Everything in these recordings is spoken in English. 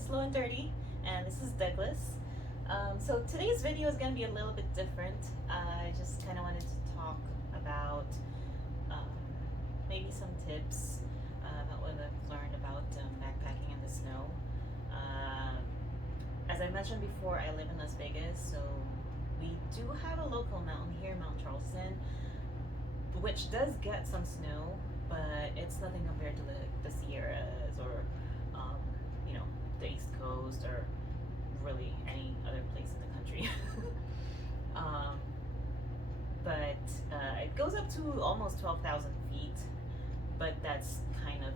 to Slow and Dirty, and this is Douglas. So today's video is going to be a little bit different. I just kind of wanted to talk about um, maybe some tips about what I've learned about backpacking in the snow. Um, as I mentioned before, I live in Las Vegas, so we do have a local mountain here, Mount Charleston, which does get some snow, but it's nothing compared to the Sierras or um, you know, the East Coast or really any other place in the country. um, but it goes up to almost 12,000 feet, but that's kind of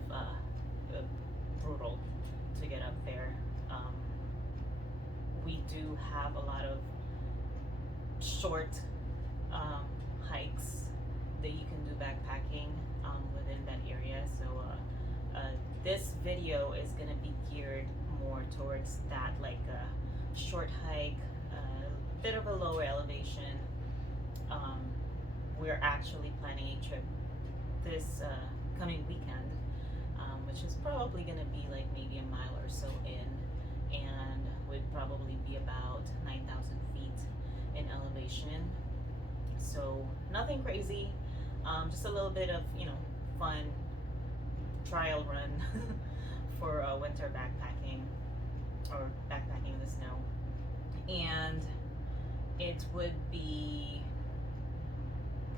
brutal to get up there. Um, we do have a lot of short hikes that you can do backpacking within that area. So this video is going to be geared more towards that, like a short hike, a bit of a lower elevation. We're actually planning a trip this coming weekend, which is probably going to be like maybe a mile or so in, and would probably be about 9,000 feet in elevation. So nothing crazy, just a little bit of, you know, fun trial run for winter backpacking or backpacking in the snow. And it would be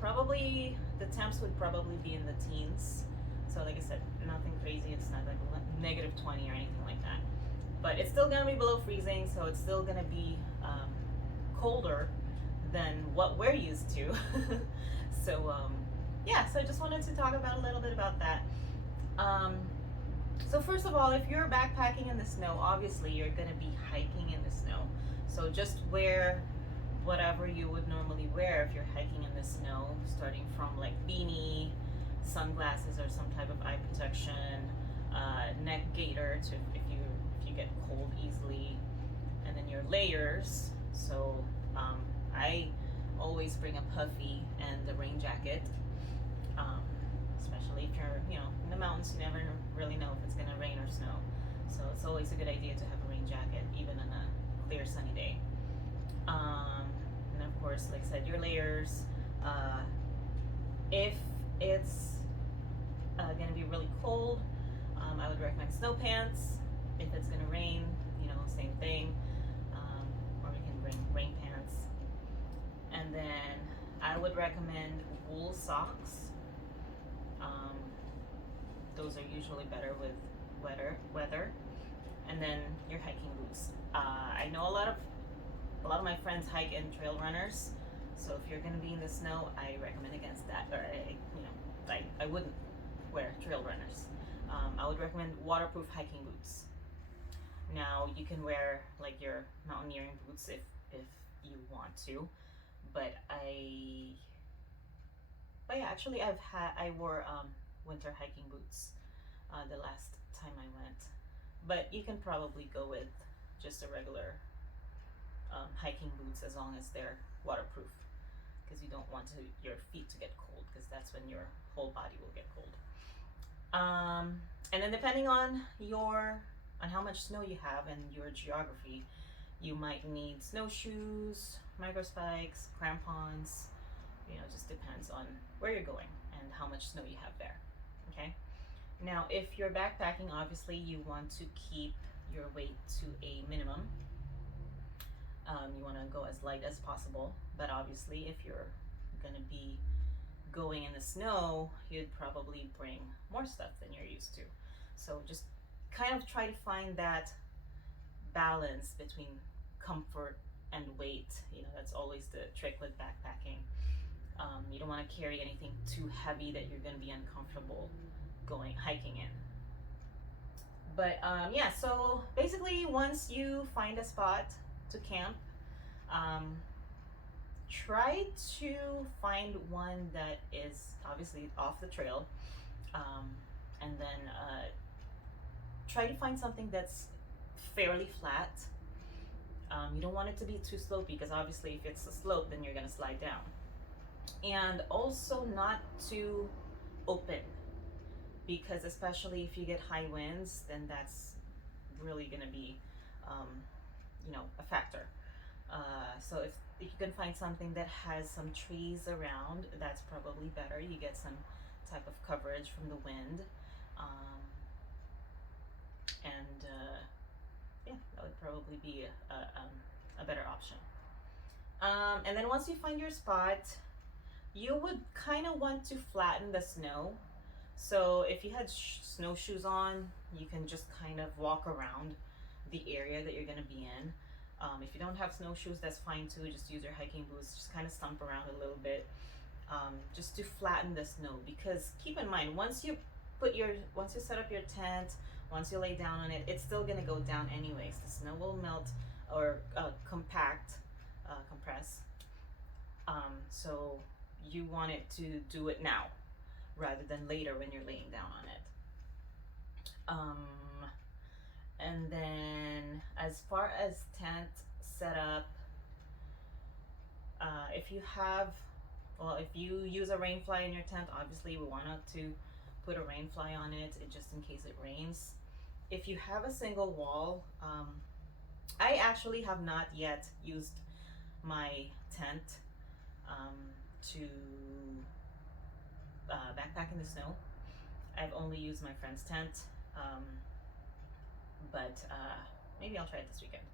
probably, the temps would probably be in the teens. So like I said, nothing crazy. It's not like negative 20 or anything like that. But it's still gonna be below freezing, so it's still gonna be colder than what we're used to. So yeah, so I just wanted to talk about a little bit about that. So first of all, if you're backpacking in the snow, obviously you're gonna be hiking in the snow. So just wear whatever you would normally wear if you're hiking in the snow, starting from like beanie, sunglasses or some type of eye protection, neck gaiter to if you get cold easily, and then your layers. So I always bring a puffy and the rain jacket, especially if you're, you know, in the mountains. You never really know if it's gonna rain or snow, so it's always a good idea to have a rain jacket even on a clear sunny day. And of course, like I said, your layers. If it's gonna be really cold, I would recommend snow pants. If it's gonna rain, you know, same thing. Or you can bring rain pants. And then I would recommend wool socks. Those are usually better with weather. And then your hiking boots. I know a lot of my friends hike in trail runners. So if you're gonna be in the snow, I recommend against that. Or I wouldn't wear trail runners. I would recommend waterproof hiking boots. Now you can wear like your mountaineering boots if you want to, but yeah, actually I wore winter hiking boots the last time I went, but you can probably go with just a regular hiking boots as long as they're waterproof, because you don't want your feet to get cold, because that's when your whole body will get cold. And then depending on how much snow you have and your geography, you might need snowshoes, micro spikes, crampons. You know, it just depends on where you're going and how much snow you have there. Okay. Now, if you're backpacking, obviously you want to keep your weight to a minimum. You want to go as light as possible, but obviously if you're going to be going in the snow, you'd probably bring more stuff than you're used to. So just kind of try to find that balance between comfort and weight. You know, that's always the trick with backpacking. You don't want to carry anything too heavy that you're going to be uncomfortable hiking in. But yeah, so basically once you find a spot to camp, try to find one that is obviously off the trail, and then try to find something that's fairly flat. You don't want it to be too slopey, because obviously if it's a slope, then you're going to slide down. And also not too open, because especially if you get high winds, then really going to be, um, a factor. So if you can find something that has some trees around, that's probably better. You get some type of coverage from the wind. Um, and yeah, that would probably be a better option. And then once you find your spot, you would kind of want to flatten the snow. So if you had snowshoes on, you can just kind of walk around the area that you're going to be in. If you don't have snowshoes, that's fine too. Just use your hiking boots. Just kind of stomp around a little bit, just to flatten the snow. Because keep in mind, once you set up your tent, once you lay down on it, it's still going to go down anyways. The snow will melt or compress. So you want it to do it now rather than later when you're laying down on it. And then as far as tent setup, if you use a rain fly in your tent, obviously we want to put a rain fly on it just in case it rains. If you have a single wall, I actually have not yet used my tent to backpack in the snow. I've only used my friend's tent, but maybe I'll try it this weekend.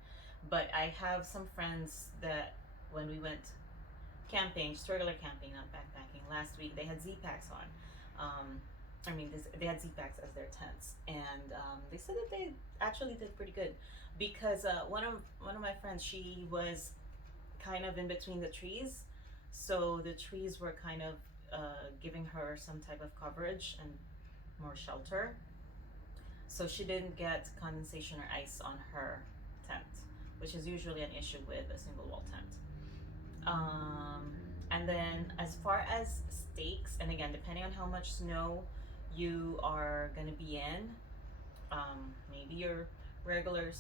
But I have some friends that when we went camping, just regular camping, not backpacking, last week, they had Z-packs on. They had Z-packs as their tents, and they said that they actually did pretty good because one of my friends, she was kind of in between the trees, so the trees were kind of giving her some type of coverage and more shelter, so she didn't get condensation or ice on her tent, which is usually an issue with a single wall tent. And then as far as stakes, and again, depending on how much snow you are going to be in, maybe your regular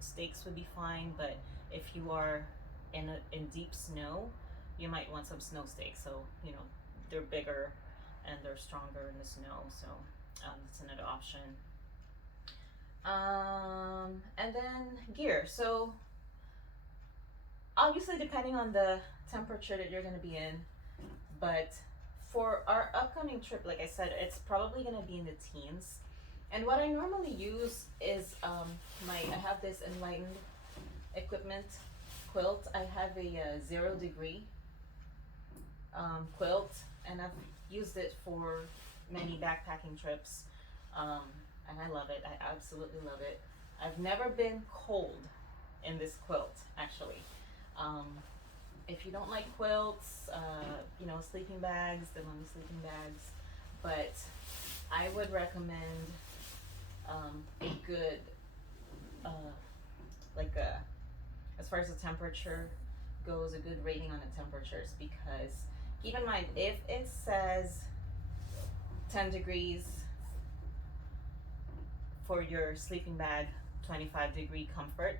stakes would be fine, but if you are in deep snow, you might want some snow stakes. So they're bigger and they're stronger in the snow, so that's another option. And then gear. So obviously depending on the temperature that you're going to be in, but for our upcoming trip, like I said, it's probably going to be in the teens. And what I normally use is I have this Enlightened equipment quilt. I have a 0 degree quilt, and I've used it for many backpacking trips, and I love it. I absolutely love it. I've never been cold in this quilt, actually. If you don't like quilts, sleeping bags, the mummy sleeping bags, but I would recommend a good, as far as the temperature goes, a good rating on the temperatures, because keep in mind, if it says 10 degrees for your sleeping bag, 25-degree comfort,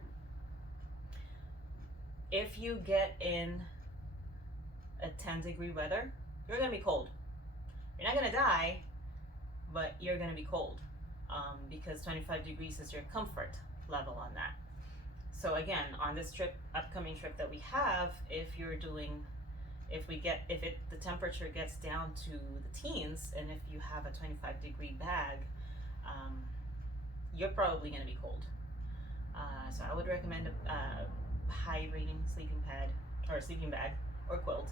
if you get in a 10-degree weather, you're gonna be cold. You're not gonna die, but you're gonna be cold, because 25 degrees is your comfort level on that. So again, on this upcoming trip that we have, if the temperature gets down to the teens, and if you have a 25-degree bag, you're probably gonna be cold. So I would recommend a high rating sleeping bag or quilt.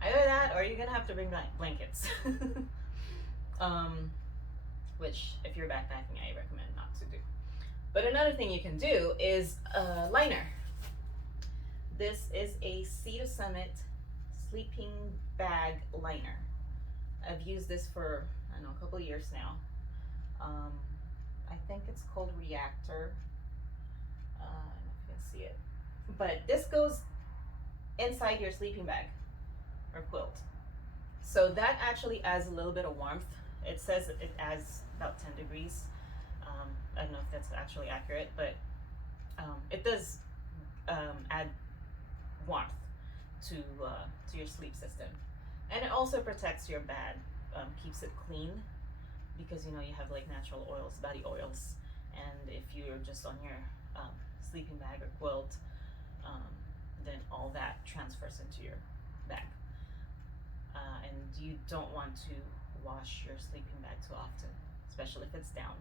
Either that, or you're gonna have to bring blankets. Which, if you're backpacking, I recommend not to do. But another thing you can do is a liner. This is a Sea to Summit sleeping bag liner. I've used this for, a couple years now. I think it's called Reactor. I don't know if you can see it. But this goes inside your sleeping bag or quilt. So that actually adds a little bit of warmth. It says it adds about 10 degrees. I don't know if that's actually accurate, but it does add warmth to your sleep system. And it also protects your bed, keeps it clean, because you have like natural oils, body oils, And if you're just on your sleeping bag or quilt, um, then all that transfers into your bag. And you don't want to wash your sleeping bag too often, especially if it's down,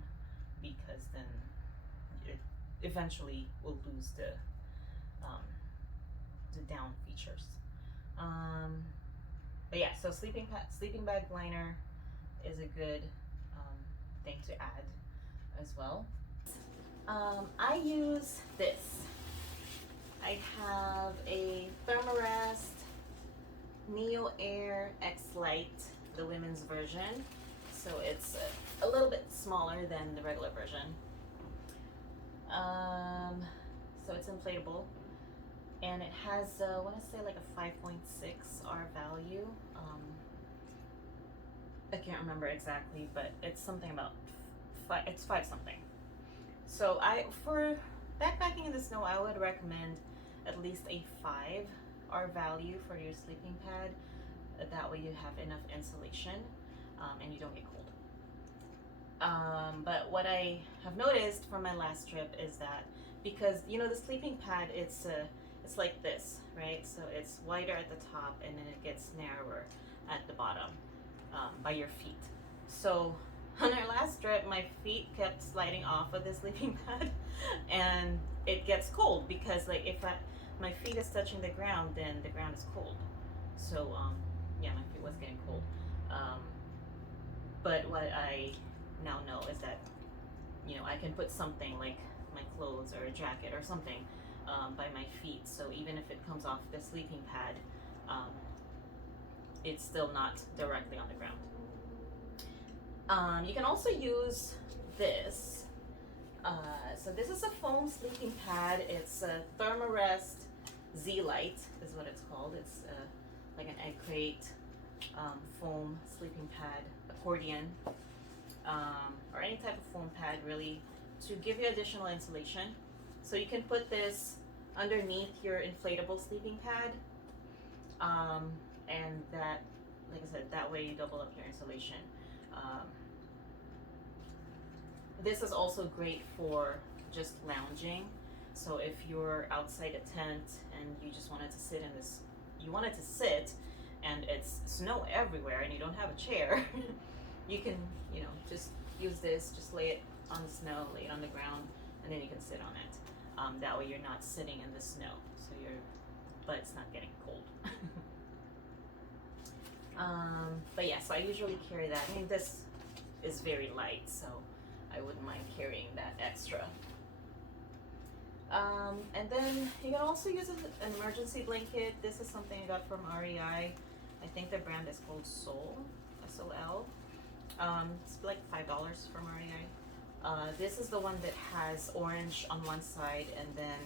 because then it eventually will lose um, the down features. Um, but yeah, so sleeping bag liner is a good thing to add as well. I use this. I have a Thermarest Neo Air X Lite, the women's version. So it's a little bit smaller than the regular version. So it's inflatable, and it has I want to say like a 5.6 R value. I can't remember exactly, but it's something about it's 5 something. So for backpacking in the snow, I would recommend at least a 5 R value for your sleeping pad. That way you have enough insulation and you don't get cold. But what I have noticed from my last trip is that, because you know the sleeping pad, it's like this, right? So it's wider at the top and then it gets narrower at the bottom by your feet. So on our last trip, my feet kept sliding off of the sleeping pad, and it gets cold because like if my feet is touching the ground, then the ground is cold. So yeah, my feet was getting cold. But what I now know is that, you know, I can put something like my clothes or a jacket or something by my feet, so even if it comes off the sleeping pad, it's still not directly on the ground. You can also use this. So this is a foam sleeping pad. It's a Thermarest Z-Lite is what it's called. It's like an egg crate foam sleeping pad, accordion, or any type of foam pad really, to give you additional insulation. So you can put this underneath your inflatable sleeping pad, and that, like I said, that way you double up your insulation. This is also great for just lounging. So if you're outside a tent and you just wanted to sit and it's snow everywhere and you don't have a chair, you can, you know, just use this, just lay it on the snow, lay it on the ground, and then you can sit on it. That way you're not sitting in the snow, so your butt's not getting cold. But yeah, so I usually carry that. I mean, this is very light, so I wouldn't mind carrying that extra. And then you can also use an emergency blanket. This is something I got from REI. I think the brand is called Sol, S-O-L. It's like $5 from REI. This is the one that has orange on one side and then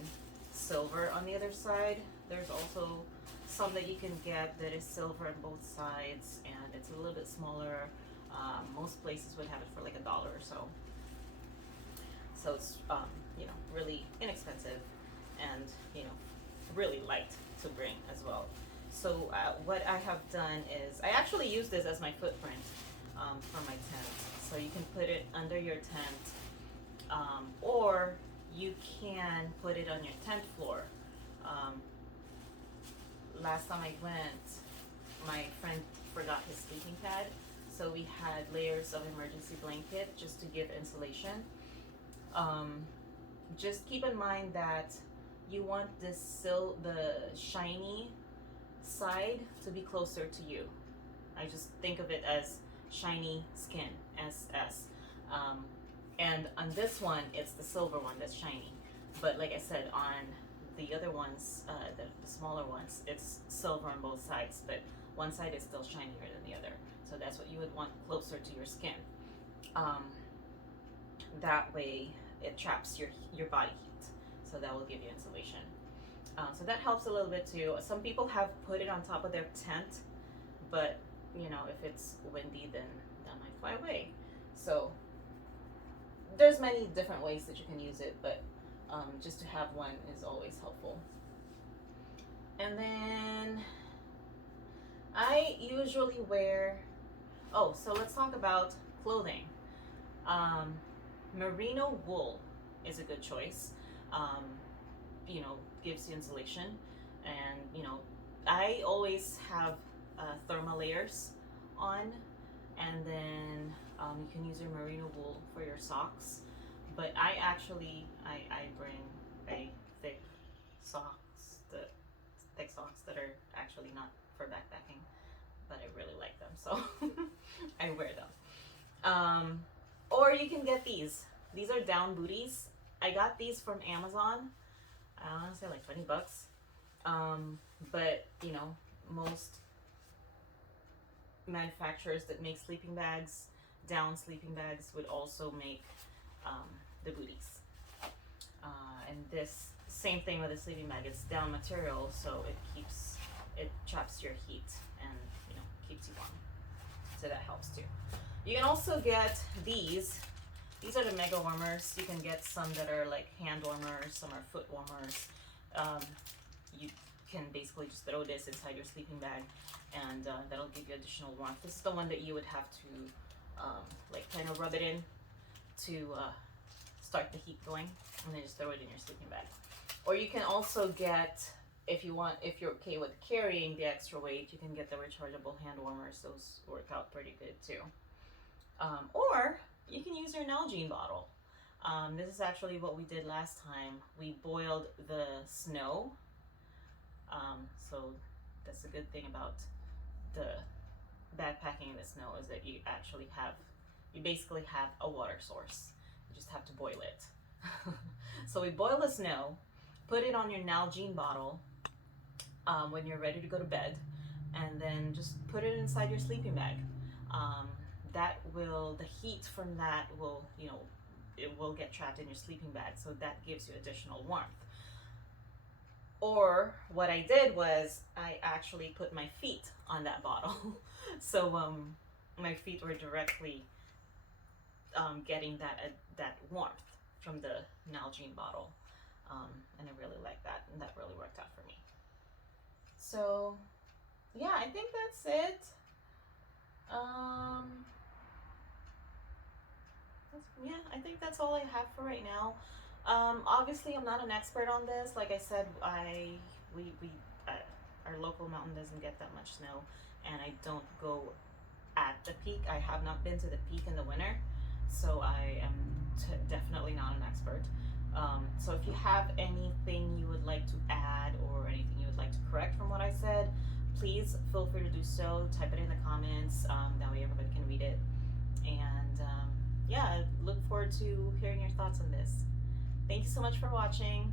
silver on the other side. There's also some that you can get that is silver on both sides, and it's a little bit smaller. Most places would have it for like $1 or so. So it's you know, really inexpensive and, you know, really light to bring as well. So what I have done is I actually use this as my footprint for my tent. So you can put it under your tent, or you can put it on your tent floor. Last time I went, my friend forgot his sleeping pad, so we had layers of emergency blanket just to give insulation. Just keep in mind that you want the shiny side to be closer to you. I just think of it as shiny skin, SS. And on this one, it's the silver one that's shiny. But like I said, on the other ones, the smaller ones, it's silver on both sides, but one side is still shinier than the other. So that's what you would want closer to your skin. That way it traps your body heat, so that will give you insulation. So that helps a little bit too. Some people have put it on top of their tent, but you know, if it's windy, then that might fly away. So there's many different ways that you can use it, but just to have one is always helpful. And then I usually wear, oh, so let's talk about clothing. Merino wool is a good choice. Um, gives you insulation, and I always have thermal layers on, and then you can use your merino wool for your socks. But I bring a thick socks, the thick socks that are actually not for backpacking, but I really like them, so I wear them. Or you can get these. These are down booties. I got these from Amazon. I want to say like $20. But most manufacturers that make sleeping bags, down sleeping bags, would also make the booties. And this same thing with the sleeping bag. It's down material, so it traps your heat and keeps you warm. So that helps too. You can also get these. These are the mega warmers. You can get some that are like hand warmers, some are foot warmers. You can basically just throw this inside your sleeping bag, and that'll give you additional warmth. This is the one that you would have to like kind of rub it in to start the heat going, and then just throw it in your sleeping bag. Or you can also get, if you're okay with carrying the extra weight, you can get the rechargeable hand warmers. Those work out pretty good too. Or you can use your Nalgene bottle. This is actually what we did last time. We boiled the snow. So that's the good thing about the backpacking in the snow, is that you basically have a water source. You just have to boil it. So we boil the snow, put it on your Nalgene bottle when you're ready to go to bed, and then just put it inside your sleeping bag. The heat from that will, it will get trapped in your sleeping bag, so that gives you additional warmth. Or what I did was I actually put my feet on that bottle. So my feet were directly getting that warmth from the Nalgene bottle. And I really like that, and that really worked out for me. So yeah, I think that's it. I think that's all I have for right now. Obviously, I'm not an expert on this. Like I said, our local mountain doesn't get that much snow, and I don't go at the peak. I have not been to the peak in the winter, so I am definitely not an expert. So if you have anything you would like to add, or anything you would like to correct from what I said, please feel free to do so. Type it in the comments. That way everybody can read it. And I look forward to hearing your thoughts on this. Thank you so much for watching.